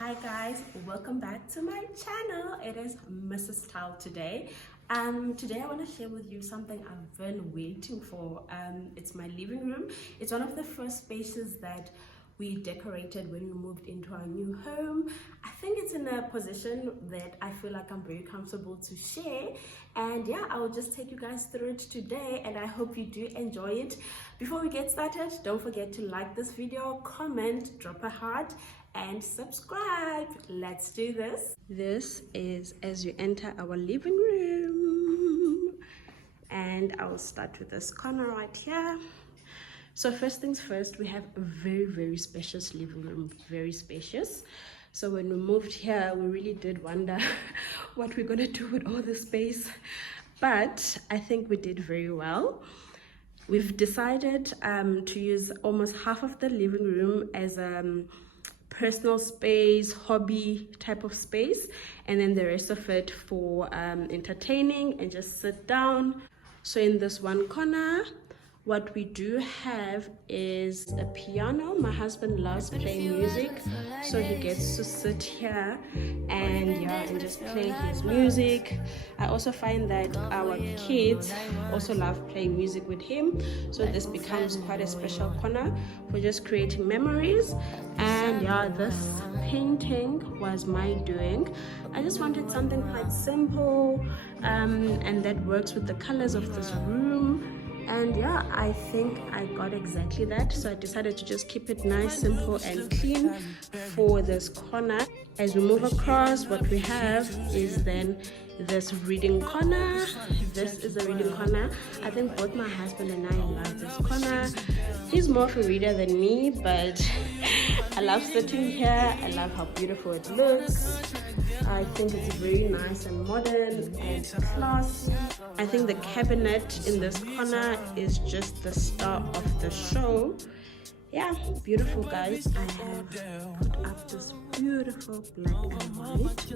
Hi guys, welcome back to my channel. It is Mrs. Tao today. Today I want to share with you something I've been waiting for. It's my living room. It's one of the first spaces that we decorated when we moved into our new home. I think it's in a position that I feel like I'm very comfortable to share, and yeah, I will just take you guys through it today, and I hope you do enjoy it. Before we get started, don't forget to like this video, comment, drop a heart, and subscribe. Let's do this. This is as you enter our living room, and I'll start with this corner right here. So first things first, we have a very spacious living room, very spacious. So when we moved here, we really did wonder what we're gonna do with all this space, but I think we did very well. We've decided to use almost half of the living room as a personal space, hobby type of space, and then the rest of it for entertaining and just sit down. So in this one corner, what we do have is a piano. My husband loves playing music, so he gets to sit here and just play his music. I also find that our kids also love playing music with him, so this becomes quite a special corner for just creating memories. And yeah, this painting was my doing. I just wanted something quite simple and that works with the colors of this room. And yeah, I think I got exactly that, so I decided to just keep it nice, simple and clean for this corner. As we move across, what we have is then this reading corner. This is a reading corner. I think both my husband and I love this corner. He's more of a reader than me, but I love sitting here. I love how beautiful it looks. I think it's very nice and modern and classy. I think the cabinet in this corner is just the star of the show. Yeah, beautiful guys. I have put up this beautiful black and white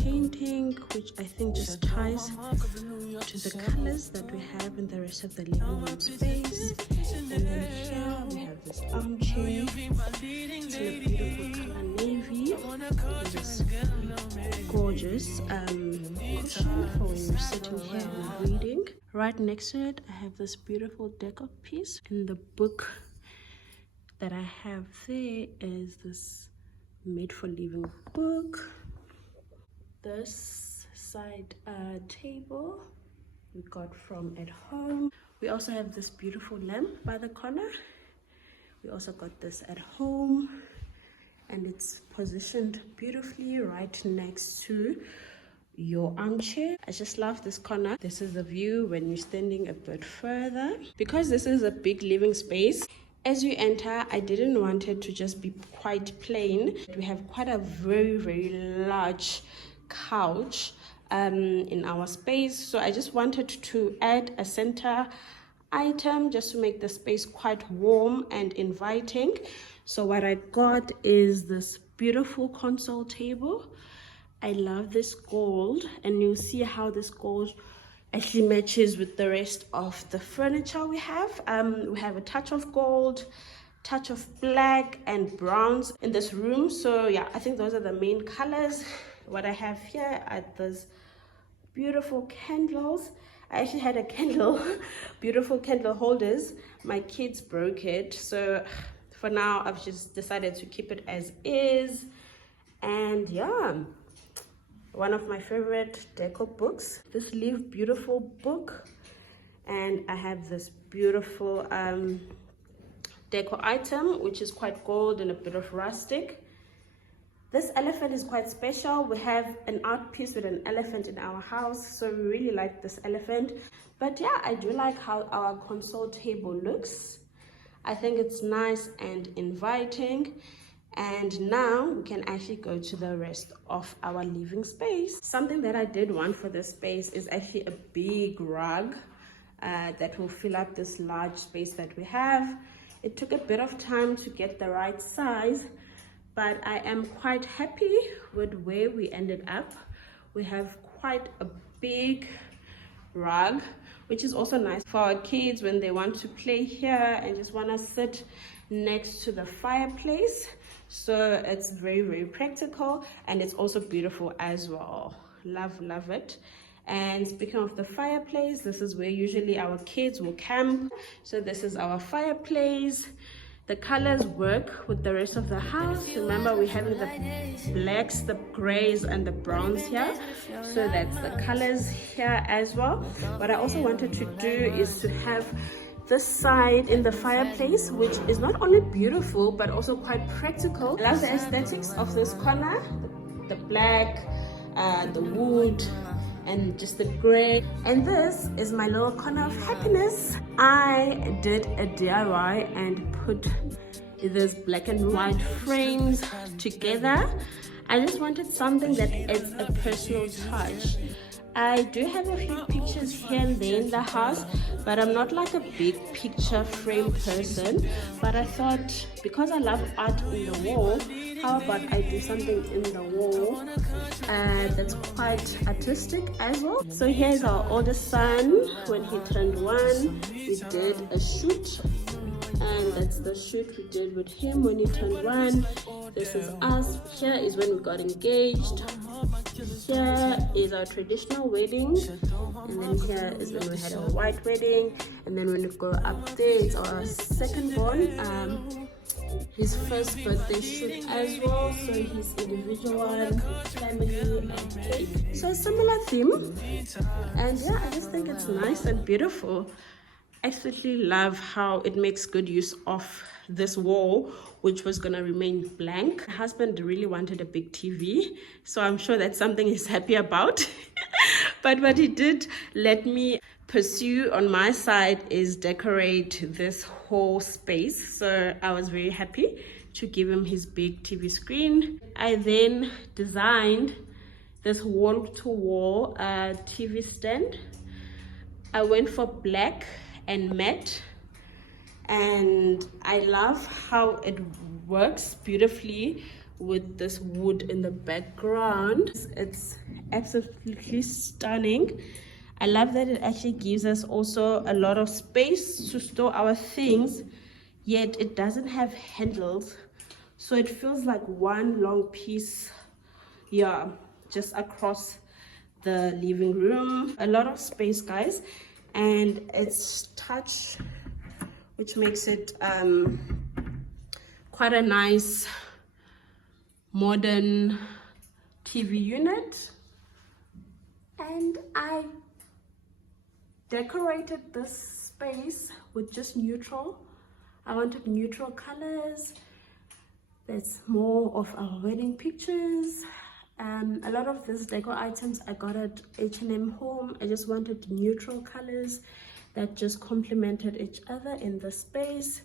painting, which I think just ties to the colors that we have in the rest of the living room space. And then here we have this armchair. It's in a beautiful color navy. This gorgeous cushion for when you're sitting here and reading. Right next to it, I have this beautiful decor piece, and the book that I have there is this made for living book. This side table we got from at home. We also have this beautiful lamp by the corner. We also got this at home, and it's positioned beautifully right next to your armchair. I just love this corner. This is the view when you're standing a bit further. Because this is a big living space, as you enter, I didn't want it to just be quite plain. We have quite a very large couch in our space, so I just wanted to add a center item just to make the space quite warm and inviting. So what I got is this beautiful console table. I love this gold, and you'll see how this gold actually matches with the rest of the furniture we have. We have a touch of gold, touch of black and browns in this room. So yeah, I think those are the main colors. What I have here are those beautiful candles. I actually had a candle, beautiful candle holders. My kids broke it, so for now I've just decided to keep it as is. And yeah, one of my favorite decor books, this Live Beautiful book. And I have this beautiful decor item, which is quite gold and a bit of rustic. This elephant is quite special. We have an art piece with an elephant in our house, so we really like this elephant. But yeah, I do like how our console table looks. I think it's nice and inviting. And now we can actually go to the rest of our living space. Something that I did want for this space is actually a big rug that will fill up this large space that we have. It took a bit of time to get the right size, but I am quite happy with where we ended up. We have quite a big rug, which is also nice for our kids when they want to play here and just want to sit next to the fireplace. so it's very, very practical, and it's also beautiful as well. Love it. And speaking of the fireplace, this is where usually our kids will camp. So this is our fireplace. The colors work with the rest of the house. Remember, we're having the blacks, the grays, and the browns here. So that's the colors here as well. What I also wanted to do is to have this side in the fireplace, which is not only beautiful but also quite practical. I love the aesthetics of this corner, the black, the wood, and just the gray. And this is my little corner of happiness. I did a DIY and put these black and white frames together. I just wanted something that adds a personal touch. I do have a few pictures here and there in the house, but I'm not like a big picture frame person. But I thought, because I love art in the wall, how about I do something in the wall that's quite artistic as well. So here's our oldest son. When he turned 1, we did a shoot, and that's the shoot we did with him when he turned 1. This is us. Here is when we got engaged. Here is our traditional wedding, and then here is when we had a white wedding. And then when we go up there, it's our second born, his first birthday shoot as well. So his individual one, family, and cake. So a similar theme, and yeah, I just think it's nice and beautiful. I absolutely love how it makes good use of this wall, which was gonna remain blank. My husband really wanted a big TV, so I'm sure that's something he's happy about. But what he did let me pursue on my side is decorate this whole space. So I was very happy to give him his big TV screen. I then designed this wall-to-wall TV stand. I went for black and matte, and I love how it works beautifully with this wood in the background. It's absolutely stunning. I love that it actually gives us also a lot of space to store our things, yet it doesn't have handles, so it feels like one long piece, yeah, just across the living room. A lot of space, guys, and it's touch, which makes it quite a nice modern TV unit. And I decorated this space with just neutral. I wanted neutral colors. That's more of our wedding pictures. A lot of these decor items I got at H&M Home. I just wanted neutral colors that just complemented each other in the space.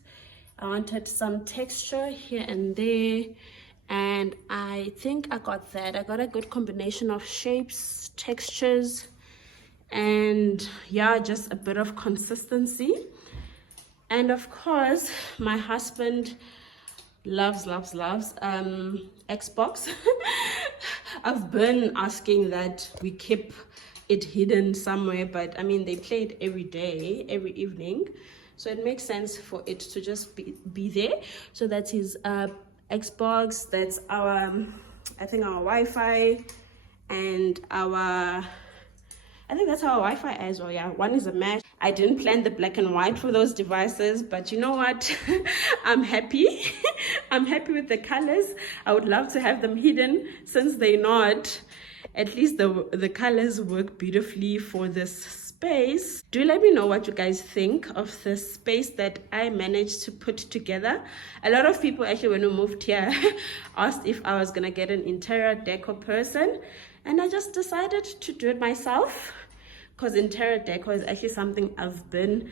I wanted some texture here and there, and I think I got that. I got a good combination of shapes, textures, and yeah, just a bit of consistency. And of course, my husband loves Xbox. I've been asking that we keep it hidden somewhere, but I mean, they play it every day, every evening, so it makes sense for it to just be there. So that's his Xbox. That's our I think our Wi-Fi, and our I think that's our Wi-Fi as well. Yeah, one is a match. I didn't plan the black and white for those devices, but you know what? I'm happy. I'm happy with the colors. I would love to have them hidden, since they're not. At least the colors work beautifully for this space. Do let me know what you guys think of the space that I managed to put together. A lot of people actually, when we moved here, asked if I was gonna get an interior decor person, and I just decided to do it myself, because interior decor is actually something I've been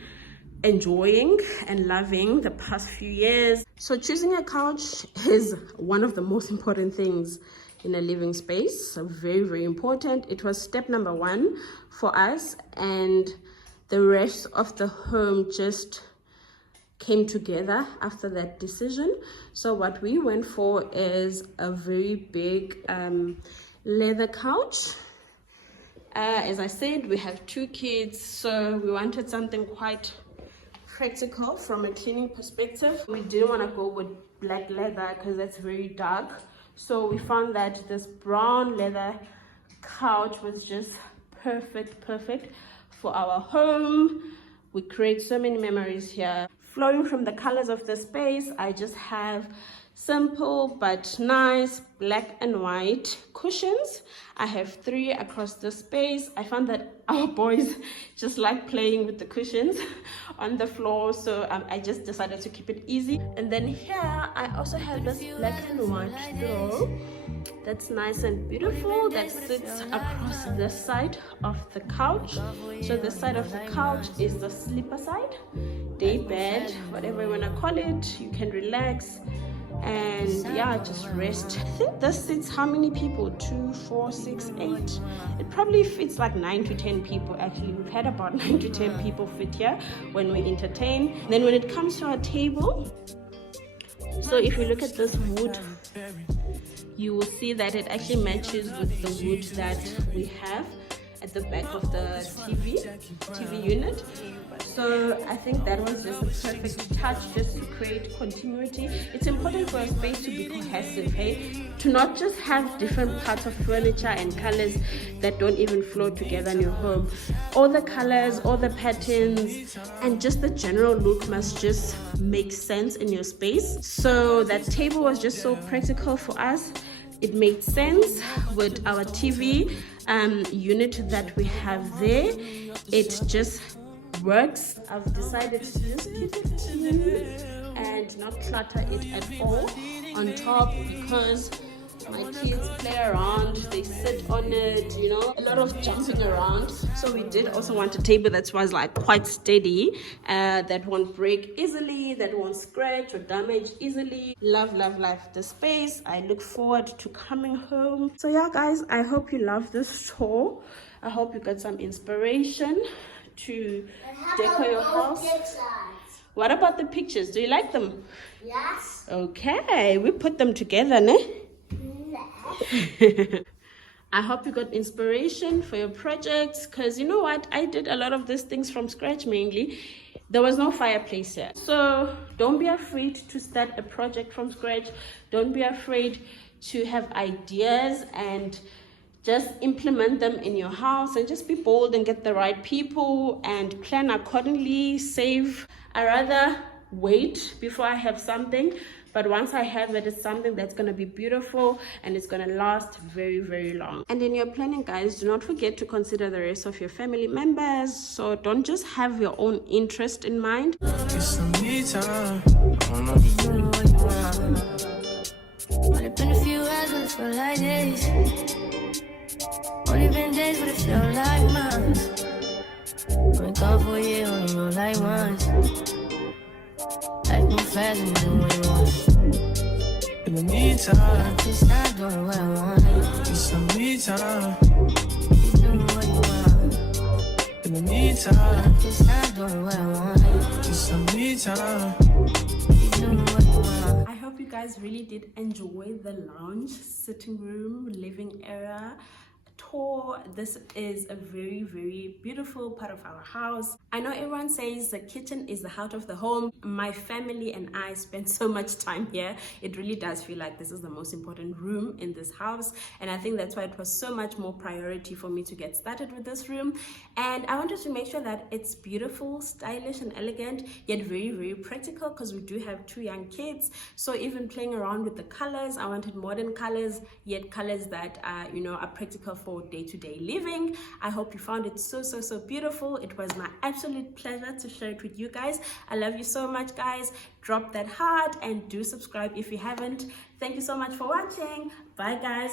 enjoying and loving the past few years. So choosing a couch is one of the most important things in a living space. So very important. It was step number 1 for us, and the rest of the home just came together after that decision. So what we went for is a very big leather couch. As I said, we have 2 kids, so we wanted something quite practical from a cleaning perspective. We didn't want to go with black leather because that's very dark. So we found that this brown leather couch was just perfect for our home. We create so many memories here. Flowing from the colors of the space, I just have simple but nice black and white cushions. I have 3 across the space. I found that our boys just like playing with the cushions on the floor, so I just decided to keep it easy. And then here I also have this black and white throw that's nice and beautiful that sits across the side of the couch. So the side of the couch is the sleeper side, day bed, whatever you want to call it. You can relax and yeah, just rest. I think this sits how many people? 2, 4, 6, 8. It probably fits like 9 to 10 people. Actually, we've had about 9 to 10 people fit here when we entertain. Then when it comes to our table, so if you look at this wood, you will see that it actually matches with the wood that we have at the back of the TV unit. So I think that was just a perfect touch just to create continuity. It's important for a space to be cohesive, hey? To not just have different parts of furniture and colors that don't even flow together in your home. All the colors, all the patterns, and just the general look must just make sense in your space. So that table was just so practical for us. It made sense with our TV unit that we have there. It just works. I've decided to just keep it clean and not clutter it at all on top, because my kids play around, they sit on it, you know, a lot of jumping around. So we did also want a table that was like quite steady, that won't break easily, that won't scratch or damage easily. Love the space. I look forward to coming home. So yeah guys, I hope you love this tour. I hope you got some inspiration to decor your house. What about the pictures? Do you like them? Yes. Okay, we put them together, ne? I hope you got inspiration for your projects, because you know what, I did a lot of these things from scratch. Mainly there was no fireplace here, so don't be afraid to start a project from scratch. Don't be afraid to have ideas and just implement them in your house, and just be bold and get the right people and plan accordingly. Save. I rather wait before I have something, but once I have it, it's something that's going to be beautiful and it's going to last very long. And in your planning, guys, do not forget to consider the rest of your family members. So don't just have your own interest in mind. It's been a few hours, but it feel like days. Only been days, but it feel like months. Been gone for a year, only know like once. Life move fast and you do what you want. In the meantime, I just not doing what I want. It's some me time. You doing what you want. In the meantime, I just not doing what I want. It's some me time. You doing what you want. I hope you guys really did enjoy the lounge, sitting room, living area tour. This is a very beautiful part of our house. I know everyone says the kitchen is the heart of the home. My family and I spend so much time here. It really does feel like this is the most important room in this house, and I think that's why it was so much more priority for me to get started with this room. And I wanted to make sure that it's beautiful, stylish and elegant, yet very practical, because we do have 2 young kids. So even playing around with the colors, I wanted modern colors, yet colors that are, you know, are practical for day-to-day living. I hope you found it so beautiful. It was my absolute pleasure to share it with you guys. I love you so much, guys. Drop that heart and do subscribe if you haven't. Thank you so much for watching. Bye guys.